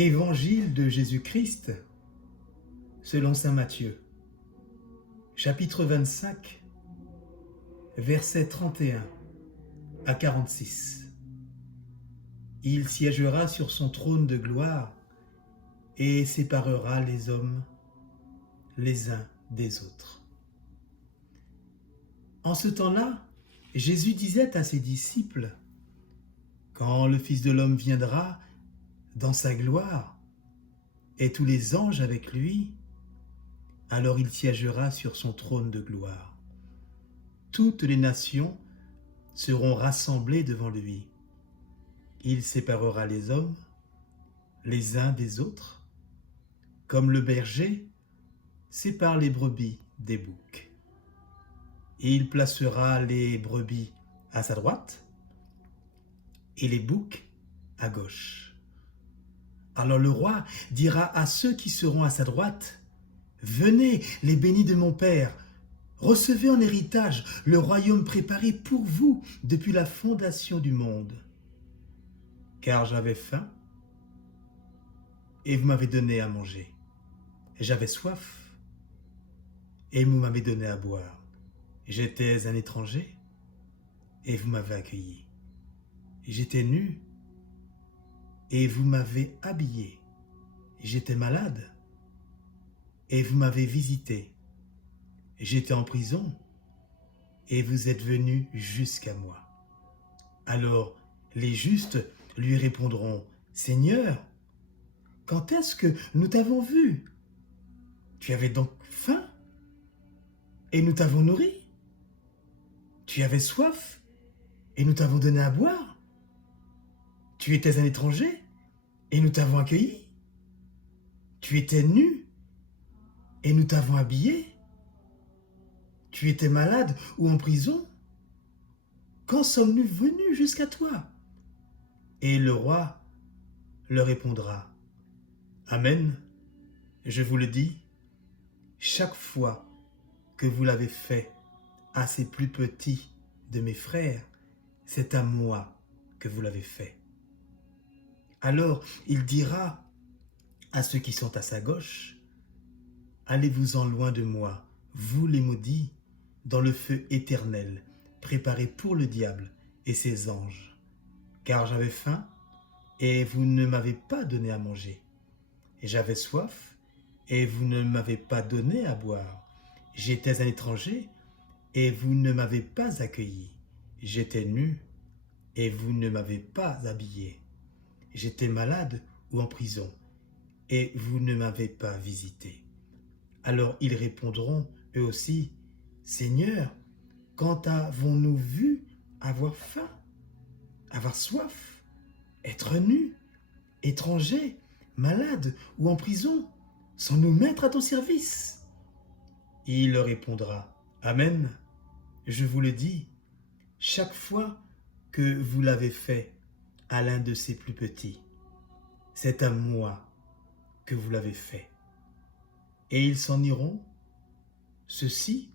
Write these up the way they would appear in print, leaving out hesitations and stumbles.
Évangile de Jésus-Christ selon saint Matthieu, chapitre 25, versets 31 à 46. Il siégera sur son trône de gloire et séparera les hommes les uns des autres. En ce temps-là, Jésus disait à ses disciples: quand le Fils de l'homme viendra dans sa gloire, et tous les anges avec lui, alors il siégera sur son trône de gloire. Toutes les nations seront rassemblées devant lui. Il séparera les hommes les uns des autres, comme le berger sépare les brebis des boucs. Il placera les brebis à sa droite et les boucs à gauche. Alors le roi dira à ceux qui seront à sa droite: venez, les bénis de mon Père, recevez en héritage le royaume préparé pour vous depuis la fondation du monde. Car j'avais faim et vous m'avez donné à manger. J'avais soif et vous m'avez donné à boire. J'étais un étranger et vous m'avez accueilli. J'étais nu et vous m'avez habillé. J'étais malade et vous m'avez visité. J'étais en prison et vous êtes venus jusqu'à moi. Alors les justes lui répondront: Seigneur, quand est-ce que nous t'avons vu? Tu avais donc faim et nous t'avons nourri? Tu avais soif et nous t'avons donné à boire? Tu étais un étranger et nous t'avons accueilli? Tu étais nu et nous t'avons habillé? Tu étais malade ou en prison? Quand sommes-nous venus jusqu'à toi? Et le roi leur répondra: Amen, je vous le dis, chaque fois que vous l'avez fait à ces plus petits de mes frères, c'est à moi que vous l'avez fait. Alors il dira à ceux qui sont à sa gauche: allez-vous-en loin de moi, vous les maudits, dans le feu éternel, préparé pour le diable et ses anges. Car j'avais faim, et vous ne m'avez pas donné à manger. Et j'avais soif, et vous ne m'avez pas donné à boire. J'étais un étranger, et vous ne m'avez pas accueilli. J'étais nu, et vous ne m'avez pas habillé. J'étais malade ou en prison, et vous ne m'avez pas visité. Alors ils répondront, eux aussi: Seigneur, quand avons-nous vu avoir faim, avoir soif, être nus, étrangers, malades ou en prison, sans nous mettre à ton service? Il leur répondra: Amen, je vous le dis, chaque fois que vous l'avez fait à l'un de ces plus petits, c'est à moi que vous l'avez fait. Et ils s'en iront, ceux-ci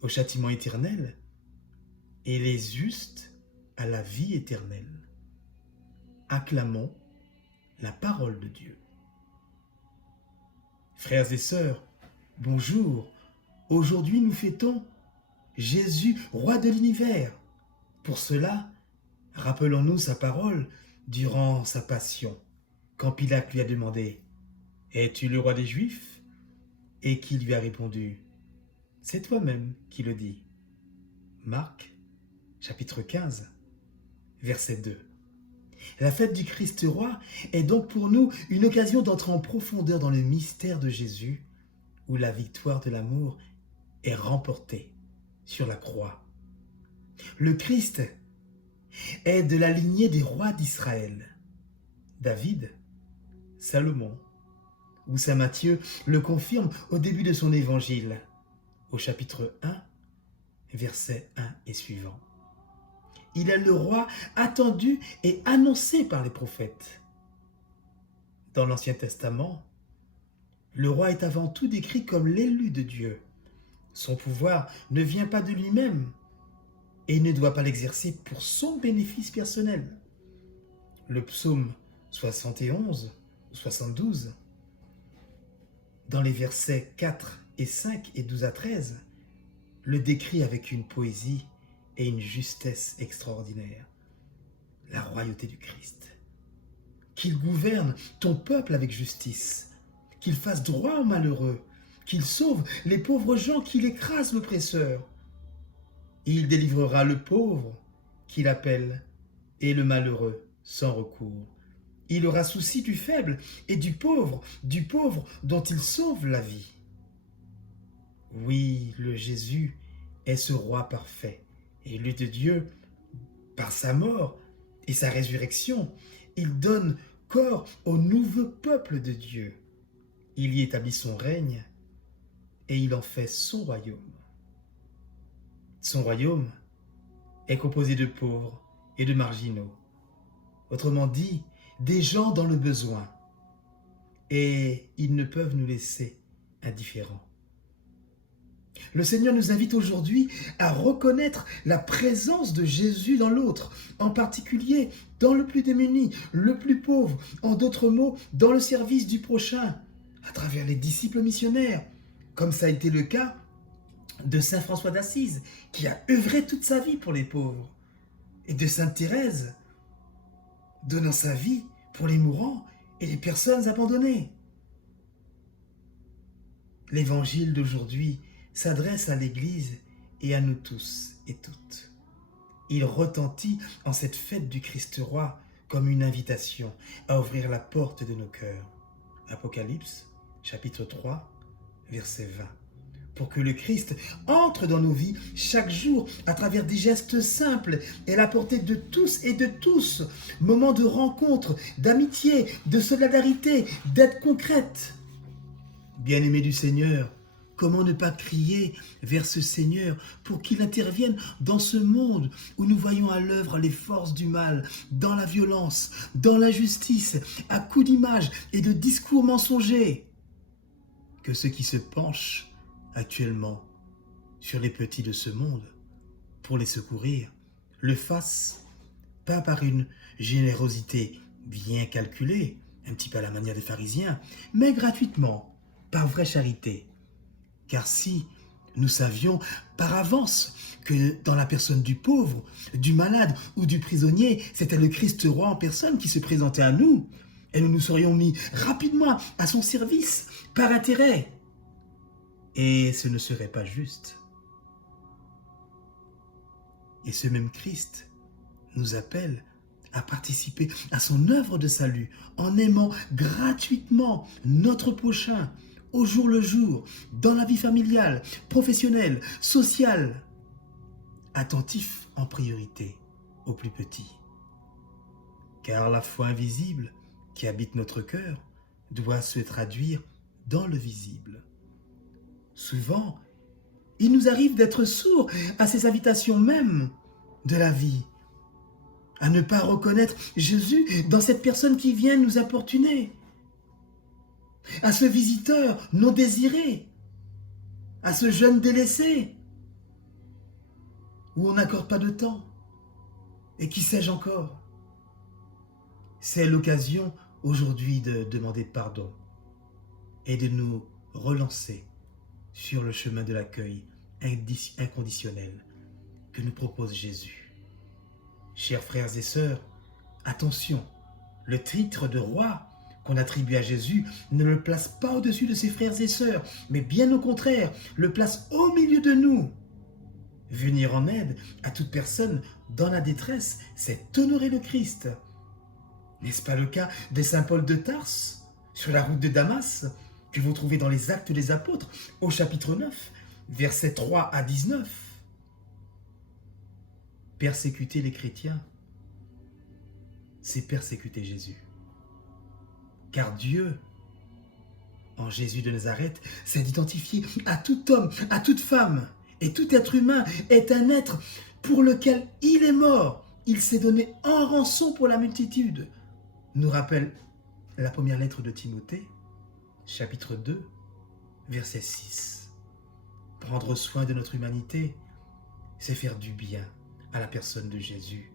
au châtiment éternel, et les justes à la vie éternelle. Acclamons la parole de Dieu. Frères et sœurs, bonjour. Aujourd'hui nous fêtons Jésus, roi de l'univers. Pour cela, rappelons-nous sa parole durant sa passion, quand Pilate lui a demandé: es-tu le roi des Juifs? Et qui lui a répondu: c'est toi-même qui le dis. Marc, chapitre 15, verset 2. La fête du Christ roi est donc pour nous une occasion d'entrer en profondeur dans le mystère de Jésus, où la victoire de l'amour est remportée sur la croix. Le Christ est de la lignée des rois d'Israël: David, Salomon, où saint Matthieu le confirme au début de son évangile, au chapitre 1, versets 1 et suivants. Il est le roi attendu et annoncé par les prophètes. Dans l'Ancien Testament, le roi est avant tout décrit comme l'élu de Dieu. Son pouvoir ne vient pas de lui-même et il ne doit pas l'exercer pour son bénéfice personnel. Le psaume 71 72, dans les versets 4 et 5 et 12 à 13, le décrit avec une poésie et une justesse extraordinaire. La royauté du Christ. Qu'il gouverne ton peuple avec justice, qu'il fasse droit aux malheureux, qu'il sauve les pauvres gens, qu'il écrase l'oppresseur. Il délivrera le pauvre qu'il appelle et le malheureux sans recours. Il aura souci du faible et du pauvre dont il sauve la vie. Oui, le Jésus est ce roi parfait, élu de Dieu par sa mort et sa résurrection. Il donne corps au nouveau peuple de Dieu. Il y établit son règne et il en fait son royaume. Son royaume est composé de pauvres et de marginaux. Autrement dit, des gens dans le besoin. Et ils ne peuvent nous laisser indifférents. Le Seigneur nous invite aujourd'hui à reconnaître la présence de Jésus dans l'autre, en particulier dans le plus démuni, le plus pauvre, en d'autres mots, dans le service du prochain, à travers les disciples missionnaires, comme ça a été le cas de saint François d'Assise, qui a œuvré toute sa vie pour les pauvres, et de sainte Thérèse, donnant sa vie pour les mourants et les personnes abandonnées. L'évangile d'aujourd'hui s'adresse à l'Église et à nous tous et toutes. Il retentit en cette fête du Christ roi comme une invitation à ouvrir la porte de nos cœurs. Apocalypse, chapitre 3, verset 20. Pour que le Christ entre dans nos vies chaque jour à travers des gestes simples et à la portée de tous et de tous, moments de rencontre, d'amitié, de solidarité, d'aide concrète. Bien-aimés du Seigneur, comment ne pas crier vers ce Seigneur pour qu'il intervienne dans ce monde où nous voyons à l'œuvre les forces du mal, dans la violence, dans l'injustice, à coups d'images et de discours mensongers. Que ceux qui se penchent actuellement sur les petits de ce monde pour les secourir le fassent pas par une générosité bien calculée, un petit peu à la manière des pharisiens, mais gratuitement, par vraie charité. Car si nous savions par avance que dans la personne du pauvre, du malade ou du prisonnier, c'était le Christ roi en personne qui se présentait à nous, et nous nous serions mis rapidement à son service par intérêt. Et ce ne serait pas juste. Et ce même Christ nous appelle à participer à son œuvre de salut en aimant gratuitement notre prochain au jour le jour, dans la vie familiale, professionnelle, sociale, attentif en priorité aux plus petits. Car la foi invisible qui habite notre cœur doit se traduire dans le visible. Souvent, il nous arrive d'être sourds à ces invitations mêmes de la vie, à ne pas reconnaître Jésus dans cette personne qui vient nous importuner, à ce visiteur non désiré, à ce jeune délaissé, où on n'accorde pas de temps, et qui sais-je encore. C'est l'occasion aujourd'hui de demander pardon et de nous relancer sur le chemin de l'accueil inconditionnel que nous propose Jésus. Chers frères et sœurs, attention, le titre de roi qu'on attribue à Jésus ne le place pas au-dessus de ses frères et sœurs, mais bien au contraire, le place au milieu de nous. Venir en aide à toute personne dans la détresse, c'est honorer le Christ. N'est-ce pas le cas de saint Paul de Tarse, sur la route de Damas, que vous trouvez dans les Actes des Apôtres, au chapitre 9, versets 3 à 19. Persécuter les chrétiens, c'est persécuter Jésus. Car Dieu, en Jésus de Nazareth, s'est identifié à tout homme, à toute femme, et tout être humain est un être pour lequel il est mort. Il s'est donné en rançon pour la multitude, nous rappelle la première lettre de Timothée, chapitre 2, verset 6. Prendre soin de notre humanité, c'est faire du bien à la personne de Jésus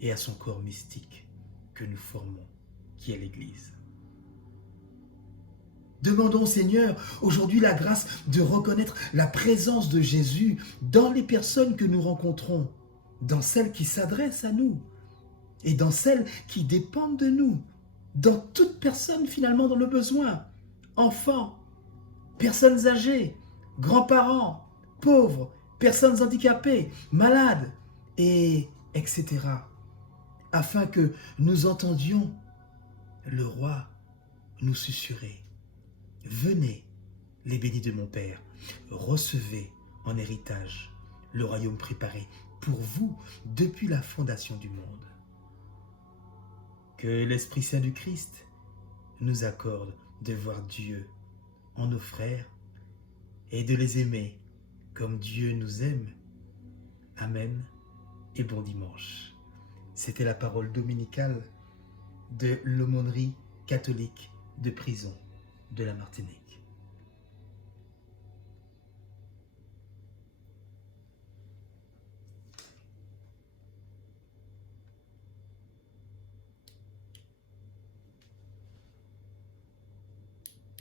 et à son corps mystique que nous formons, qui est l'Église. Demandons au Seigneur aujourd'hui la grâce de reconnaître la présence de Jésus dans les personnes que nous rencontrons, dans celles qui s'adressent à nous et dans celles qui dépendent de nous, dans toute personne finalement dans le besoin, enfants, personnes âgées, grands-parents, pauvres, personnes handicapées, malades, et etc. Afin que nous entendions le roi nous susurrer. Venez, les bénis de mon Père, recevez en héritage le royaume préparé pour vous depuis la fondation du monde. Que l'Esprit Saint du Christ nous accorde de voir Dieu en nos frères et de les aimer comme Dieu nous aime. Amen et bon dimanche. C'était la parole dominicale de l'aumônerie catholique de prison de la Martinique.